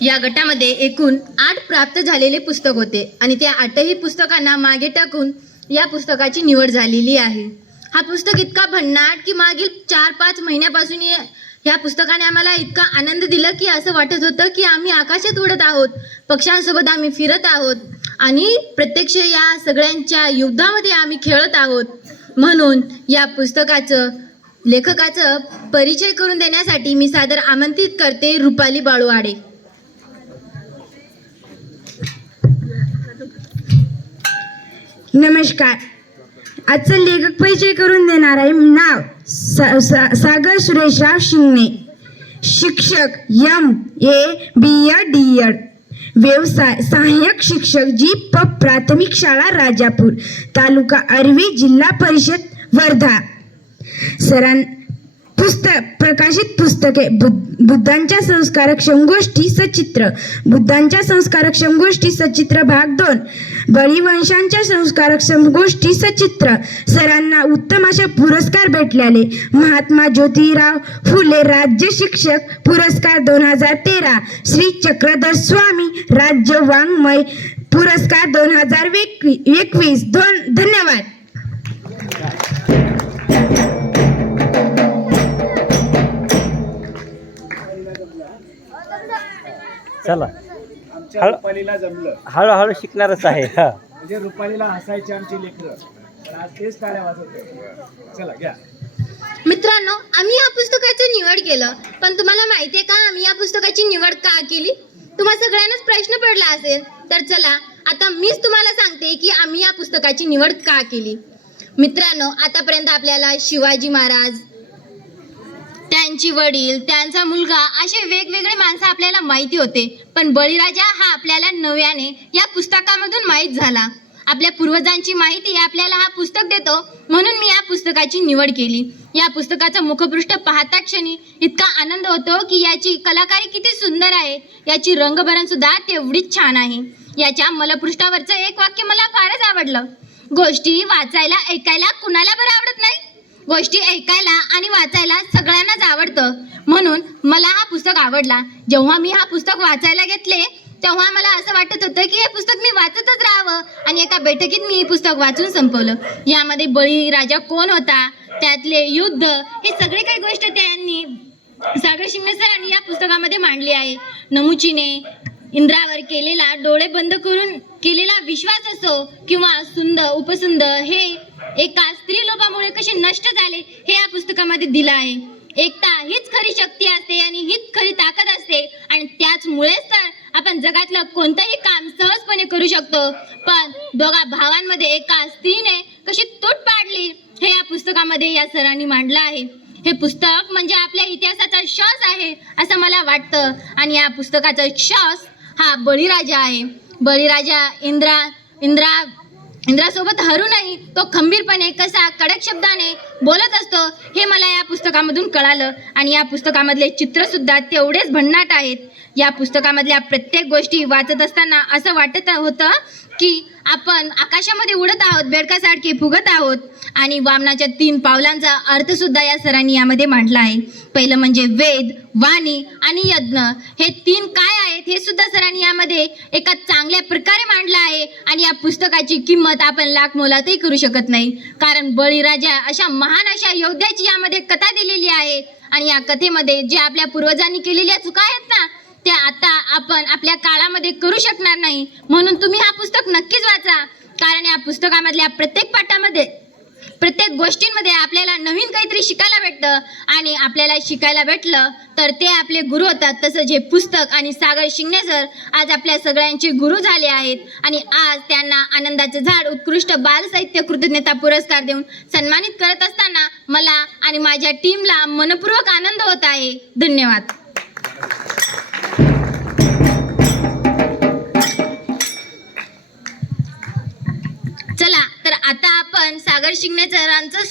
या गटामध्ये एकूण 8 प्राप्त झालेले पुस्तक होते आणि त्या 8ही पुस्तकांना मागे टाकून या पुस्तकाची निवड झालेली आहे। हा पुस्तक इतका भन्नाट की मागील 4-5 महिन्यापासून या पुस्तकाने आम्हाला इतका आनंद दिला की असं वाटत होतं की आम्ही आकाशात उडत आहोत, पक्ष्यांसोबत आम्ही फिरत आहोत आणि प्रत्यक्ष या सगळ्यांच्या युद्धामध्ये आम्ही खेळत आहोत। म्हणून या पुस्तकाचं लेखकाचा परिचय करून देण्यासाठी मी सादर आमंत्रित करते रुपाली बाळूआडे। नमस्कार। आजचा लेखक परिचय करून देणार आहे। नाव सागर सुरेशराव शिंगणे, शिक्षक MA BEd, व्यवसाय सहाय्यक शिक्षक GP प्राथमिक शाळा राजापूर, तालुका आर्वी, जिल्हा परिषद वर्धा। प्रकाशित पुस्तके बुद्धांच्या संस्कारक्षम गोष्टी सचित्र, बुद्धांच्या संस्कारक्षम गोष्टी सचित्र भाग 2, बळीवंशांच्या संस्कारक्षम गोष्टी सचित्र। सरांना उत्तम अशा पुरस्कार भेटलेले महात्मा ज्योतिराव फुले राज्य शिक्षक पुरस्कार 2013, श्री चक्रधर स्वामी राज्य वाङ्मय पुरस्कार 2021। धन्यवाद। चला, आमच्या रुपालीला जमलं, हळूहळू शिकणारच आहे। म्हणजे रुपालीला हसायची आमची लेकरं, पण आज तेच टाळ्या वाजवते। चला घ्या। मित्रांनो, आम्ही या पुस्तकाची निवड केलं, पण तुम्हाला माहिती आहे का आम्ही या पुस्तकाची निवड का केली? तुम्हाला सगळ्यांनाच प्रश्न पडला असेल, तर चला आता मीच तुम्हाला सांगते की आम्ही या पुस्तकाची निवड का केली। मित्रांनो, आतापर्यंत आपल्याला शिवाजी महाराज, त्यांची वडील, त्यांचा मुलगा असे वेगवेगळे माणसं आपल्याला माहिती होते, पण बळीराजा हा आपल्याला नव्याने या पुस्तकामधून माहीत झाला। आपल्या पूर्वजांची माहिती आपल्याला हा पुस्तक देतो, म्हणून मी या पुस्तकाची निवड केली। या पुस्तकाचं मुखपृष्ठ पाहता क्षणी इतका आनंद होतो की याची कलाकारी किती सुंदर आहे, याची रंगभरण सुद्धा तेवढीच छान आहे। याच्या मलपृष्ठावरचं एक वाक्य मला फारच आवडलं, गोष्टी वाचायला ऐकायला कुणाला बरं आवडत नाही? गोष्टी ऐकायला आणि वाचायला सगळ्यांनाच आवडतं, म्हणून मला हा पुस्तक आवडला। जेव्हा मी हा पुस्तक वाचायला घेतले तेव्हा मला असं वाटत होतं की हे पुस्तक मी वाचतच राहावं, आणि एका बैठकीत मी हे पुस्तक वाचून संपवलं। यामध्ये बळीराजा कोण होता, त्यातले युद्ध, हे सगळे काही गोष्ट त्यांनी सागर शिंगणे सरांनी या पुस्तकामध्ये मांडली आहे। नमुचीने इंद्रावर केलेला डोळे बंद करून केलेला विश्वास असो किंवा उपसुंद हे एका स्त्री लोभामुळे कसे नष्ट झाले हे या पुस्तकामध्ये दिलं आहे। एकता हीच खरी शक्ती असते आणि हीच खरी ताकद असते, आणि त्याचमुळेच तर आपण जगातलं कोणतंही काम सहजपणे करू शकतो। पण दोघा भावांमध्ये एका स्त्रीने कशी तूट पाडली हे या पुस्तकामध्ये या सरांनी मांडलं आहे। हे पुस्तक म्हणजे आपल्या इतिहासाचा श्वास आहे असं मला वाटतं, आणि या पुस्तकाचा श्वास हा बळीराजा आहे। बळीराजा इंद्रासोबत हरूनही तो खंबीरपणे कसा कडक शब्दाने बोलत असतो हे मला या पुस्तकामधून कळालं, आणि या पुस्तकामधले चित्र सुद्धा तेवढेच भन्नाट आहेत। या पुस्तकामधल्या प्रत्येक गोष्टी वाचत असताना असं वाटत होतं की आपण आकाशामध्ये उडत आहोत, बेडकासारखे फुगत आहोत, आणि वामनाच्या 3 पावलांचा अर्थ सुद्धा या सरांनी यामध्ये मांडला आहे। पहिलं म्हणजे वेद, वाणी आणि यज्ञ, हे 3 काय आहेत हे सुद्धा सरांनी यामध्ये एका चांगल्या प्रकारे मांडलं आहे, आणि या पुस्तकाची किंमत आपण लाख मोलातही करू शकत नाही, कारण बळीराजा अशा महान अशा योद्ध्याची यामध्ये कथा दिलेली आहे, आणि या कथेमध्ये जे आपल्या पूर्वजांनी केलेल्या चुका आहेत ना, त्या आता आपण आपल्या काळामध्ये करू शकणार नाही। म्हणून तुम्ही हा पुस्तक नक्कीच वाचा, कारण या पुस्तकामधल्या प्रत्येक पाठामध्ये, प्रत्येक गोष्टींमध्ये आपल्याला नवीन काहीतरी शिकायला भेटतं, आणि आपल्याला शिकायला भेटलं तर ते आपले गुरु होतात। तसंच हे पुस्तक आणि सागर शिंगणे सर आज आपल्या सगळ्यांचे गुरु झाले आहेत, आणि आज त्यांना आनंदाचं झाड उत्कृष्ट बाल साहित्य कृतज्ञता पुरस्कार देऊन सन्मानित करत असताना मला आणि माझ्या टीमला मनपूर्वक आनंद होत आहे। धन्यवाद। चला तर आता आपण सागर शिंगणे सरांचं